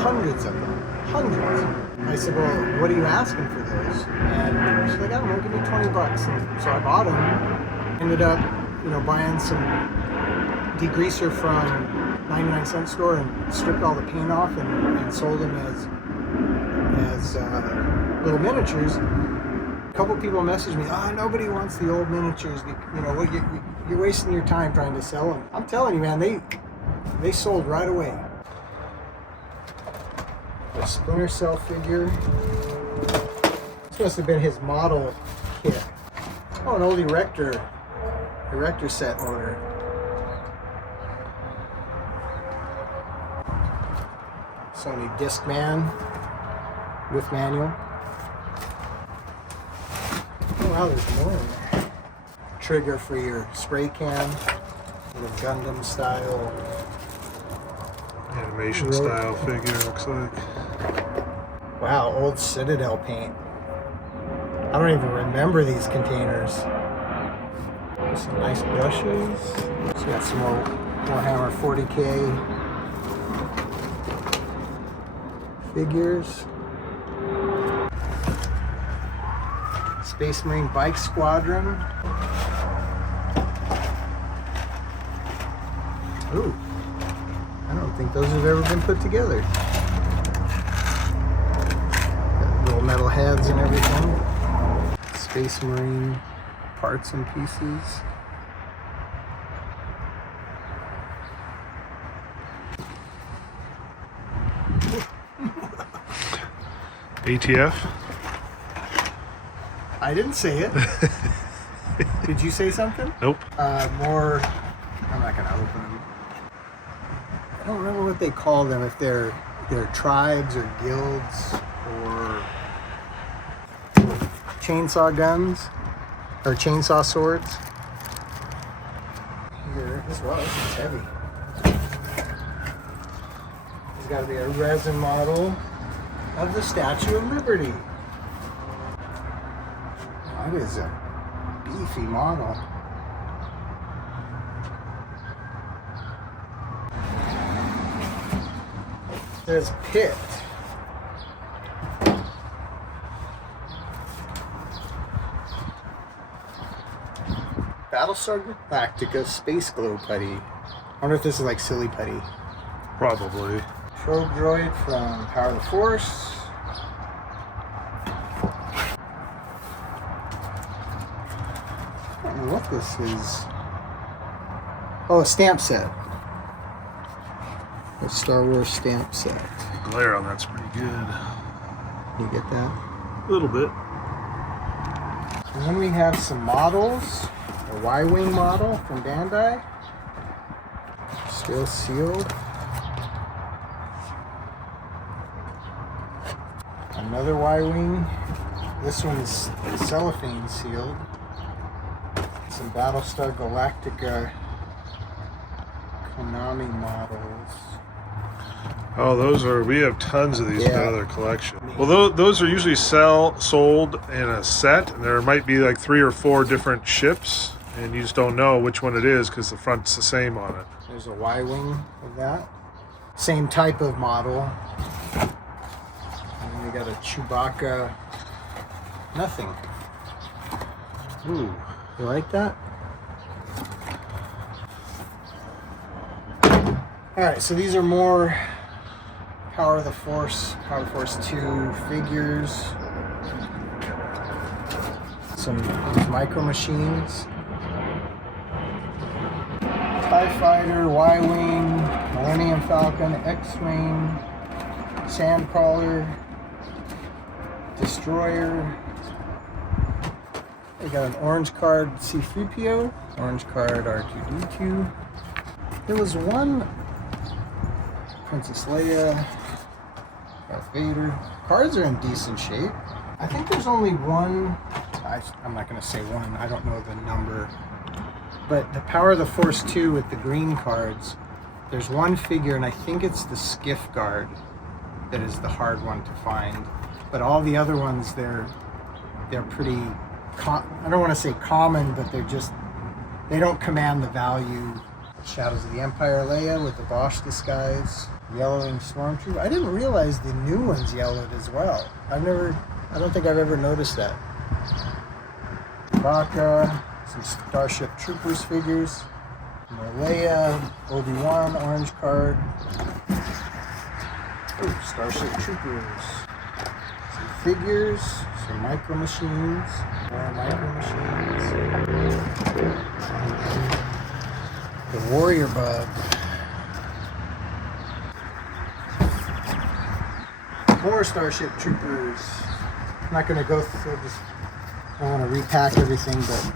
hundreds of them, hundreds. I said, "Well, what are you asking for those?" And she's like, "I don't know, give me $20." And so I bought them. Ended up, buying some degreaser from 99-cent store and stripped all the paint off and sold them as little miniatures. A couple people messaged me, nobody wants the old miniatures. You're wasting your time trying to sell them. I'm telling you, man, they sold right away. A Splinter Cell figure. This must have been his model kit. Oh, an old Erector set order. Sony Discman with manual. Oh wow, there's more in there. Trigger for your spray can. Little Gundam style. Animation style figure, looks like. Wow, old Citadel paint. I don't even remember these containers. Some nice brushes. So got some more Warhammer 40K figures. Space Marine Bike Squadron. Ooh, I don't think those have ever been put together. Got little metal heads and everything. Space Marine parts and pieces. ATF? I didn't say it. Did you say something? Nope. More. I'm not gonna open them. I don't remember what they call them. If they're tribes or guilds or chainsaw guns or chainsaw swords. Here, this is heavy. There's got to be a resin model of the Statue of Liberty. That is a beefy model. There's Pitt. Battlestar Galactica Space Glow Putty. I wonder if this is like Silly Putty. Probably. Probe droid from Power of the Force. I don't know what this is. Oh, a stamp set. A Star Wars stamp set. The glare on that's pretty good. You get that? A little bit. And then we have some models. A Y-Wing model from Bandai. Still sealed. Another Y-Wing. This one's cellophane sealed. Some Battlestar Galactica Konami models. Oh, those are, we have tons of these in Yeah. another collection. Well, those are usually sold in a set, and there might be like 3 or 4 different ships, and you just don't know which one it is because the front's the same on it. There's a Y-wing of that. Same type of model. And then we got a Chewbacca. Nothing. Ooh. You like that? Alright, so these are more Power Force 2 figures. Some micro machines. TIE Fighter, Y-Wing, Millennium Falcon, X-Wing, Sandcrawler, Destroyer. We got an orange card C-3PO, orange card R2-D2. There was one Princess Leia, Darth Vader. Cards are in decent shape. I think there's only one, I'm not going to say one, I don't know the number. But the Power of the Force 2 with the green cards, there's one figure, and I think it's the Skiff Guard that is the hard one to find. But all the other ones, they're pretty, I don't want to say common, but they don't command the value. Shadows of the Empire Leia with the Bosch disguise. Yellowing Stormtrooper. I didn't realize the new one's yellowed as well. I don't think I've ever noticed that. Chewbacca, some Starship Troopers figures. More Leia, Obi-Wan, orange card. Ooh, Starship Troopers. Some figures, some micro machines. More micro machines. The Warrior Bug. More Starship Troopers. I'm not going to go through this. I don't want to repack everything, but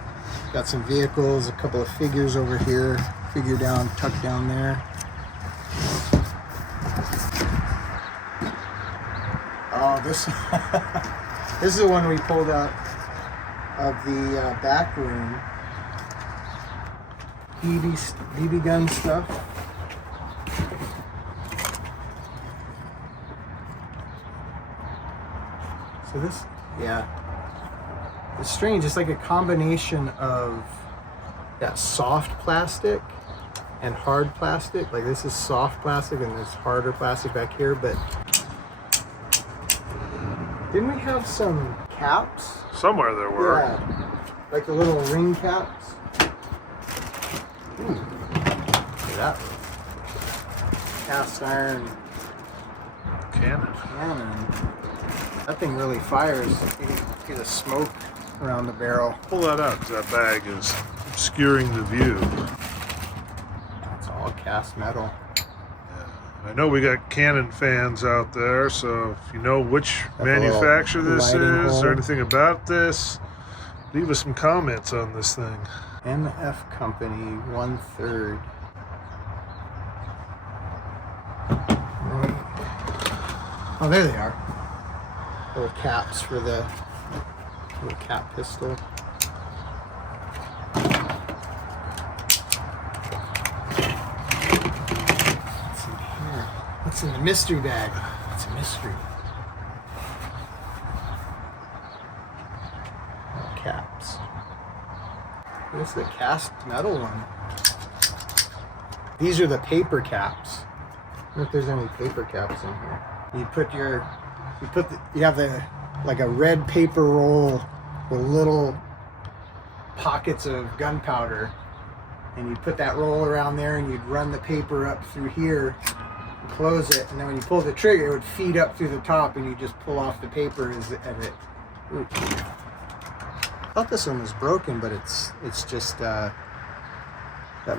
got some vehicles, a couple of figures over here. Figure down, tucked down there. Oh, this this is the one we pulled out of the back room. BB gun stuff. So this, yeah, it's strange. It's like a combination of that soft plastic and hard plastic. Like this is soft plastic and there's harder plastic back here, but didn't we have some caps? Somewhere there were. Yeah, like the little ring caps. Ooh, look at that. Cast iron Cannon. That thing really fires. You can see the smoke around the barrel. Pull that out because that bag is obscuring the view. It's all cast metal. I know we got Canon fans out there, so if you know which manufacturer this is or anything about this, leave us some comments on this thing. NF Company, 1/3. Oh, there they are. Little caps for the little cap pistol. What's in here? What's in the mystery bag? It's a mystery. More caps. Where's the cast metal one? These are the paper caps. I wonder if there's any paper caps in here. You have like a red paper roll with little pockets of gunpowder, and you put that roll around there, and you'd run the paper up through here, and close it, and then when you pull the trigger, it would feed up through the top, and you just pull off the paper as it. Ooh. I thought this one was broken, but it's just that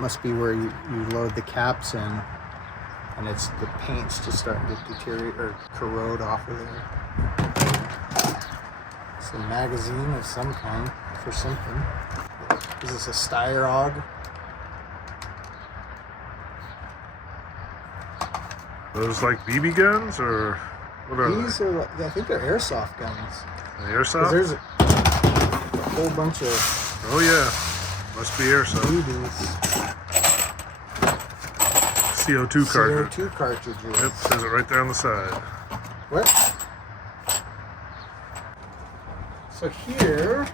must be where you load the caps in. And it's the paint's just starting to deteriorate or corrode off of there. It's a magazine of some kind for something. Is this a Steyr-Og? Those like BB guns or what are These are, I think they're airsoft guns. they? Airsoft? There's a whole bunch of. Oh yeah, must be airsoft. BBs. CO2 cartridge. CO2 cartridges. Yep, says it right there on the side. What? So here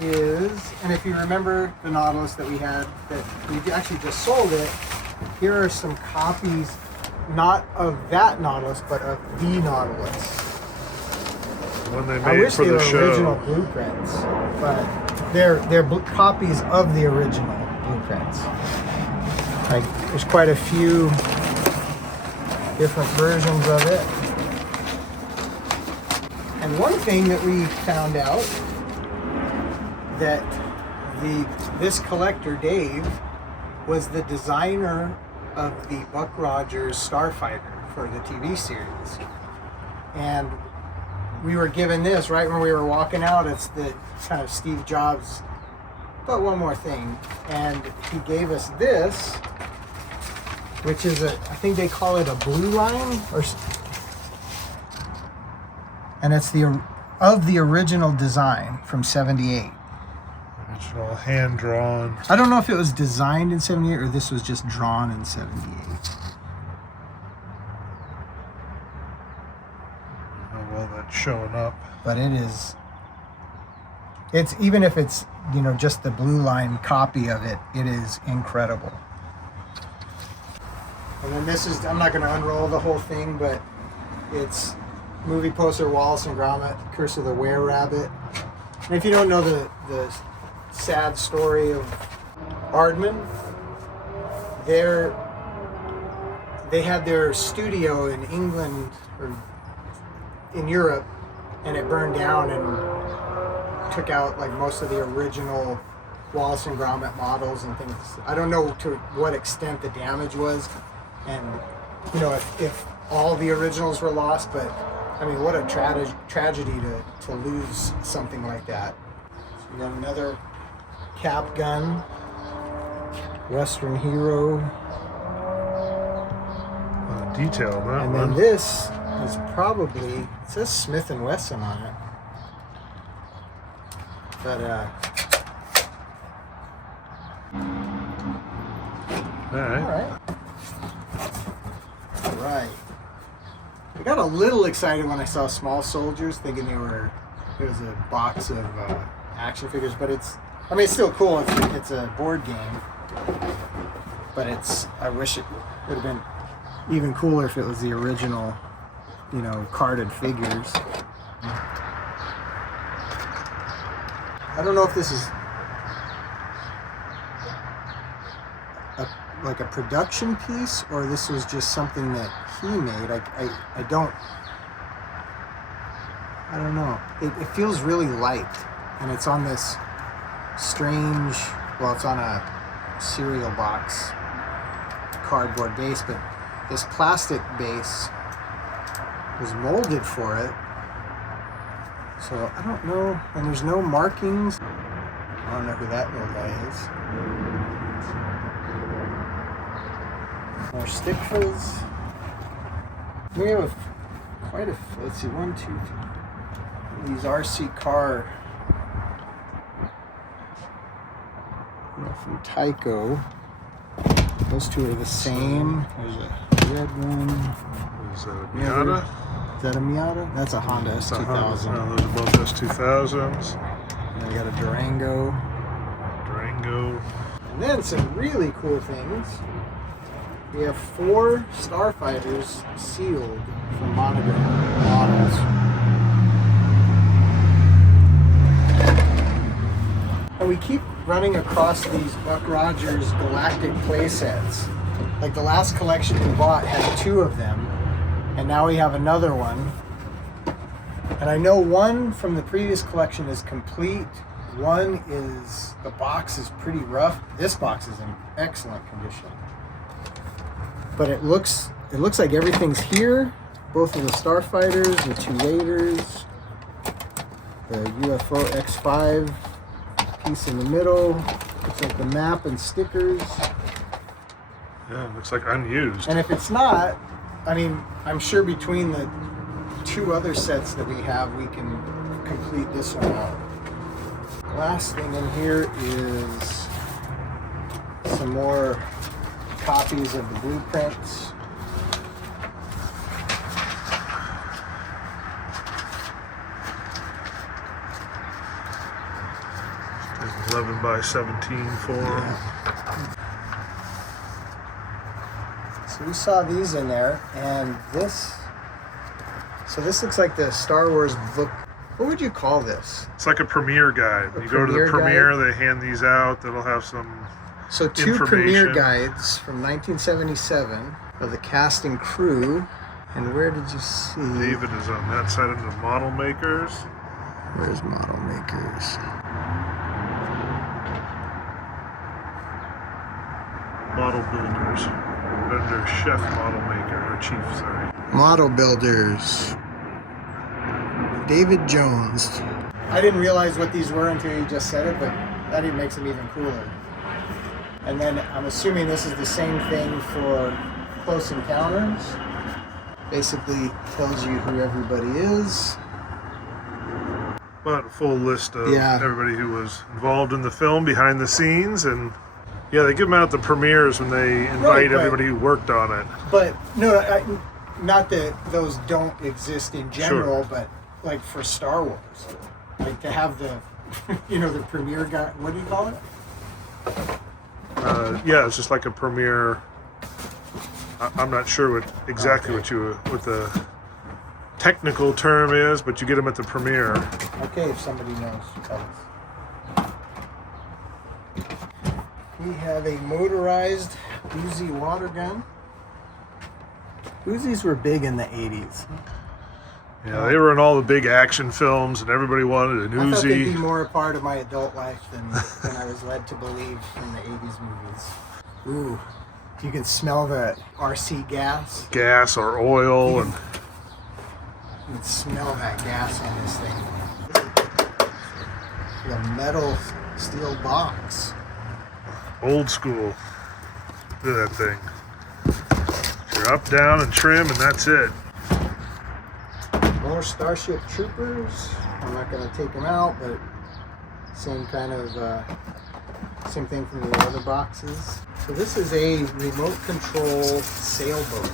is, and if you remember the Nautilus that we had, that we actually just sold it, here are some copies, not of that Nautilus, but of the Nautilus. One they I made wish for they the were show. original blueprints, but they're copies of the original blueprints. Like, there's quite a few different versions of it. And one thing that we found out, that this collector, Dave, was the designer of the Buck Rogers Starfighter for the TV series. And we were given this right when we were walking out. It's the kind of Steve Jobs, but one more thing. And he gave us this, which is I think they call it a blue line, and it's of the original design from '78. Original hand-drawn. I don't know if it was designed in '78 or this was just drawn in '78. How well that's showing up. But it's even if it's, you know, just the blue line copy of it, it is incredible. And then this is, I'm not going to unroll the whole thing, but it's movie poster Wallace and Gromit, Curse of the Were-Rabbit. And if you don't know the sad story of Aardman, they had their studio in England or in Europe, and it burned down and took out like most of the original Wallace and Gromit models and things. I don't know to what extent the damage was, and you know if all the originals were lost, but I mean, what a tragedy to lose something like that. So we got another cap gun, Western Hero. Detail on that And one. then this is probably, it says Smith & Wesson on it. But, Alright. All right. I got a little excited when I saw Small Soldiers, thinking it was a box of action figures, but it's still cool. It's a board game, but I wish it would have been even cooler if it was the original, you know, carded figures. I don't know if this is like a production piece or this was just something that he made. I don't know. It feels really light, and it's on this strange, well, it's on a cereal box cardboard base, but this plastic base was molded for it. So I don't know, and there's no markings. I don't know who that little guy is. More stick frills. We have quite a, let's see, 1, 2, 3. These RC car, from Tyco. Those two are the same. There's a red one. Is that a Miata? Is that a Miata? That's a Honda S2000. No, those are both S2000s. And I got a Durango. And then some really cool things. We have 4 Starfighters sealed from monogram models. And we keep running across these Buck Rogers Galactic play sets. Like the last collection we bought had 2 of them, and now we have another one. And I know one from the previous collection is complete. One is, the box is pretty rough. This box is in excellent condition. But it looks like everything's here. Both of the Starfighters, the 2 Raiders, the UFO X5 piece in the middle. Looks like the map and stickers. Yeah, it looks like unused. And if it's not, I mean, I'm sure between the 2 other sets that we have, we can complete this one out. Last thing in here is some more copies of the blueprints. There's 11 by 17 form. So we saw these in there, and this. So this looks like the Star Wars book. What would you call this? It's like a premiere guide. You go to the premiere, they hand these out. That'll have some So two premiere guides from 1977 of the cast and crew. And where did you see? David is on that side of the model makers. Where's model makers? Model builders. Vendor, chef, model maker, or chief, sorry. Model builders. David Jones. I didn't realize what these were until you just said it, but that even makes them even cooler. And then I'm assuming this is the same thing for Close Encounters. Basically tells you who everybody is. But a full list of everybody who was involved in the film, behind the scenes, and yeah, they give them out at the premieres when they invite everybody who worked on it. But no, not that those don't exist in general, but like for Star Wars, like to have the, the premiere guy. What do you call it? Yeah, it's just like a premiere. I'm not sure what the technical term is, but you get them at the premiere. Okay, if somebody knows, tell us. We have a motorized Uzi water gun. Uzis were big in the 80s. Yeah, they were in all the big action films, and everybody wanted an Uzi. I thought they'd be more a part of my adult life than I was led to believe in the 80s movies. Ooh, you can smell the RC gas. Gas or oil, and you can smell that gas on this thing. The metal steel box. Old school. Look at that thing. You're up, down, and trim, and that's it. More Starship Troopers. I'm not going to take them out, but same kind of, same thing from the other boxes. So this is a remote control sailboat.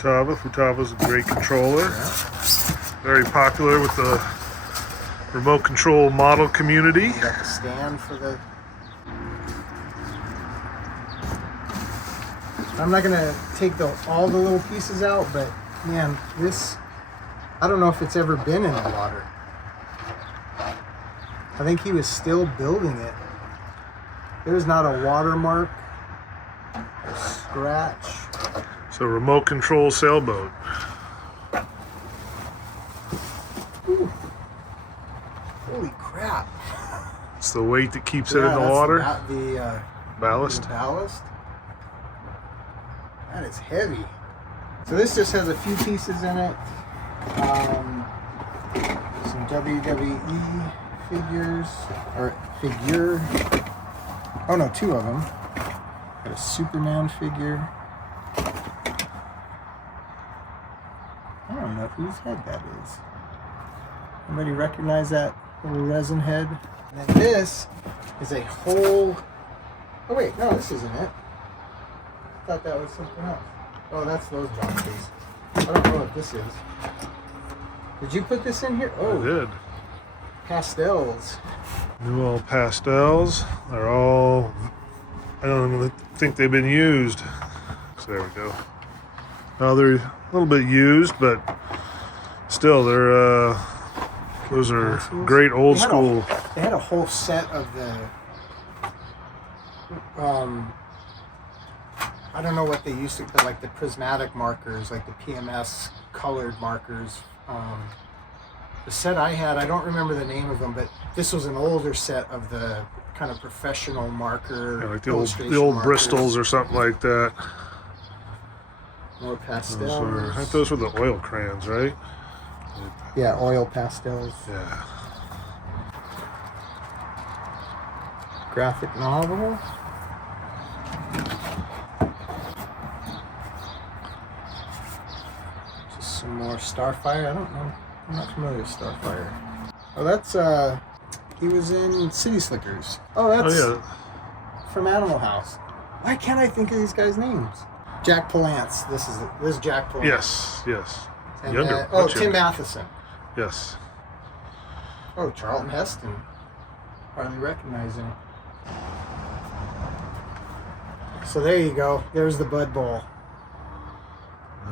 Futava's a great controller. Yeah. Very popular with the remote control model community. You got the stand for the... I'm not gonna take all the little pieces out, but man, this, I don't know if it's ever been in the water. I think he was still building it. There's not a watermark, a scratch. So remote control sailboat. Ooh. Holy crap. It's the weight that keeps it in the water. The ballast. The ballast. That is heavy. So this just has a few pieces in it. Some WWE figures, or figure. Oh no, two of them. Got a Superman figure. I don't know whose head that is. Anybody recognize that little resin head? And then this is a whole... Oh wait, no, this isn't it. I thought that was something else. Oh, that's those boxes. I don't know what this is. Did you put this in here? Oh, I did. Pastels. New all pastels. They're all... I don't even think they've been used. So there we go. Now they're a little bit used, but still, they're... those are great old school. They had a whole set of the... I don't know what they used to call, like the prismatic markers, like the PMS colored markers. The set I had, I don't remember the name of them, but this was an older set of the kind of professional marker. Yeah, like the old Bristols or something like that. More pastels. I think those were the oil crayons, right? Yeah, oil pastels. Yeah. Graphic novel. Just some more Starfire. I don't know. I'm not familiar with Starfire. Oh, that's he was in City Slickers. Oh, that's from Animal House. Why can't I think of these guys' names? Jack Palance. This is Jack Palance. Yes. And Younger. oh, much Tim younger. Matheson. Yes. Oh, Charlton Heston. Hardly recognize him. So there you go. There's the Bud Bowl.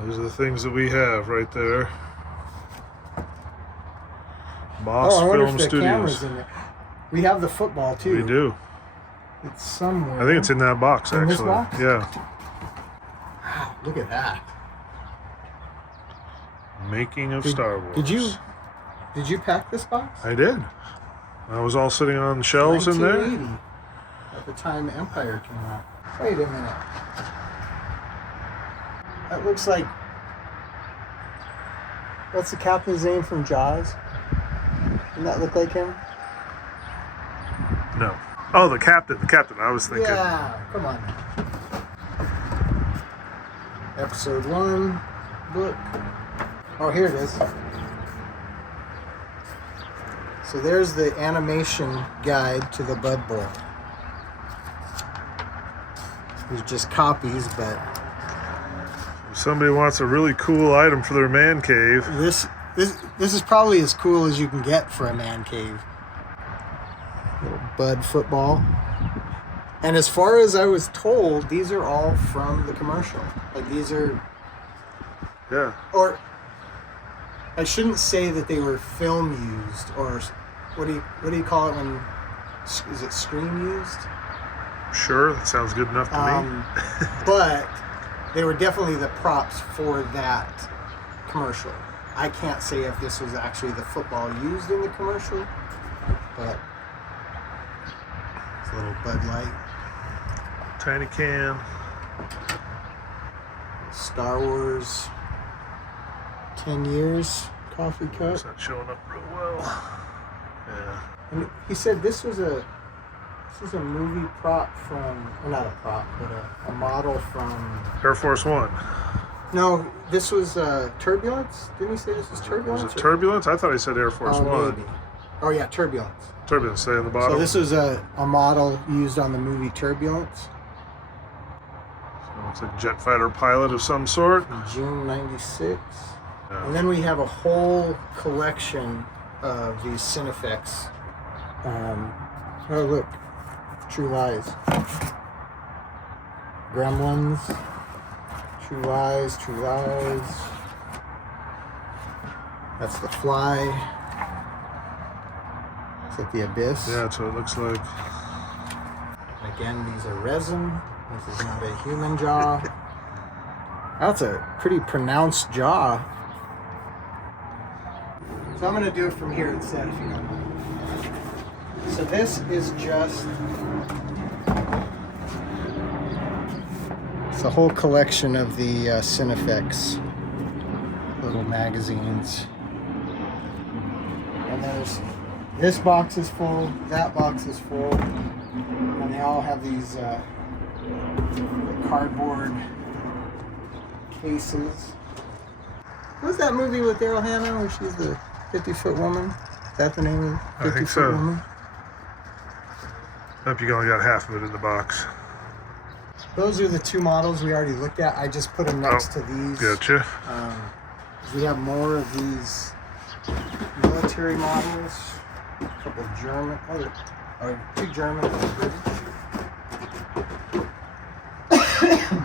Those are the things that we have right there. Moss I wonder Film if the camera's Studios. in there. We have the football too. We do. It's somewhere. I think it's in that box, In actually. this box? Yeah. Wow, look at that. Making of Star Wars. Did you pack this box? I did. I was all sitting on the shelves in there. 1980, at the time Empire came out. Wait a minute. That looks like... What's the captain's name from Jaws? Doesn't that look like him? No. Oh, the captain. The captain. I was thinking. Yeah, come on. Episode 1 book. Oh, here it is. So there's the animation guide to the Bud Bowl. There's just copies, but If somebody wants a really cool item for their man cave. this is probably as cool as you can get for a man cave. Little Bud football. And as far as I was told, these are all from the commercial. Like these are, Yeah. or I shouldn't say that they were film used, or what do you call it when, is it screen used? Sure. That sounds good enough to me. But they were definitely the props for that commercial. I can't say if this was actually the football used in the commercial, but it's a little Bud Light. Tiny can. Star Wars 10 years coffee cup. It's not showing up real well. Yeah. And he said this is a movie prop from, well, not a prop, but a model from. Air Force One. No, this was Turbulence. Didn't he say this was Turbulence? Was it Turbulence? I thought he said Air Force One. Maybe. Oh yeah, Turbulence. Turbulence, stay on the bottom. So this was a model used on the movie Turbulence. So it's a jet fighter pilot of some sort. June '96. Yeah. And then we have a whole collection of these Cinefex. Oh look, True Lies. Gremlins. True Lies, True Lies. That's The Fly. Is that The Abyss? Yeah, that's what it looks like. Again, these are resin. This is not a human jaw. That's a pretty pronounced jaw. So I'm going to do it from here instead, if you don't mind. So this is just... It's a whole collection of the Cinefex little magazines. And there's... This box is full, that box is full, and they all have these cardboard cases. What was that movie with Daryl Hannah where she's the 50-foot woman? Is that the name of it? I think so. Woman? Hope you only got half of it in the box. Those are the two models we already looked at. I just put them next to these. Gotcha. We have more of these military models. A couple of German, or two German and a British.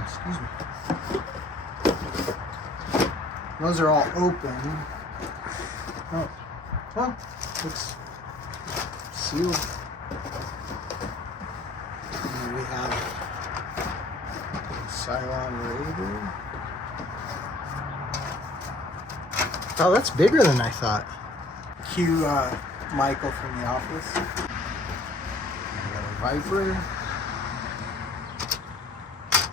Excuse me. Those are all open. Oh, well, looks sealed. And we have Cylon Raider. Oh, that's bigger than I thought. Cue Michael from The Office. We got a Viper.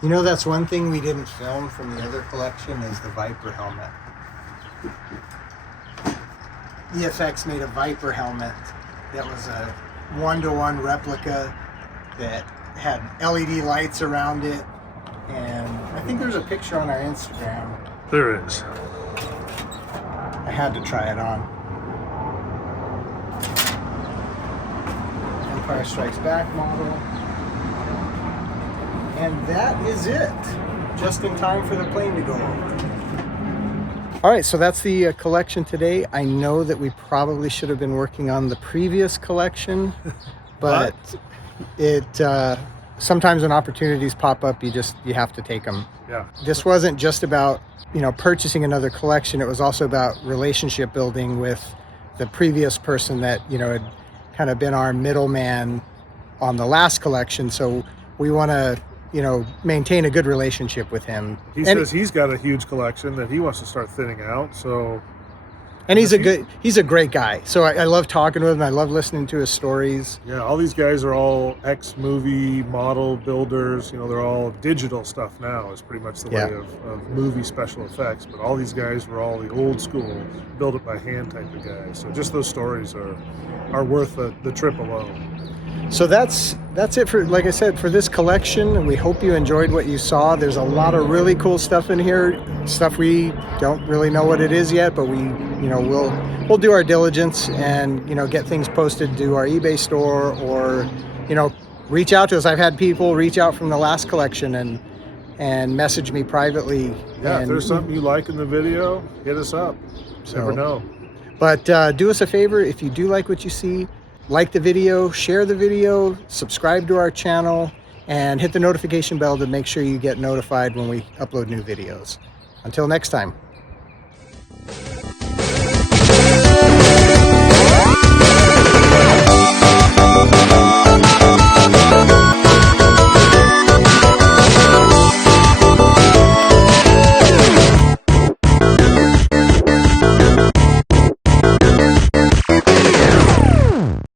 You know, that's one thing we didn't film from the other collection is the Viper helmet. EFX made a Viper helmet that was a 1-to-1 replica that had LED lights around it, and I think there's a picture on our Instagram. There is. I had to try it on. Empire Strikes Back model. And that is it. Just in time for the plane to go over. All right, so that's the collection today. I know that we probably should have been working on the previous collection, but it sometimes when opportunities pop up, you have to take them. Yeah. This wasn't just about, purchasing another collection. It was also about relationship building with the previous person that, had kind of been our middleman on the last collection. So we want to, maintain a good relationship with him. He says he's got a huge collection that he wants to start thinning out. So, and he's a great guy. So I love talking with him. I love listening to his stories. Yeah, all these guys are all ex-movie model builders. They're all digital stuff now. Is pretty much the way of movie special effects. But all these guys were all the old school, build it by hand type of guys. So just those stories are worth the trip alone. So that's it for, like I said, for this collection. We hope you enjoyed what you saw. There's a lot of really cool stuff in here, stuff we don't really know what it is yet, but we'll do our diligence and get things posted to our eBay store, or reach out to us. I've had people reach out from the last collection and message me privately. Yeah, if there's something you like in the video, hit us up. Never know. But do us a favor, if you do like what you see, like the video, share the video, subscribe to our channel, and hit the notification bell to make sure you get notified when we upload new videos. Until next time.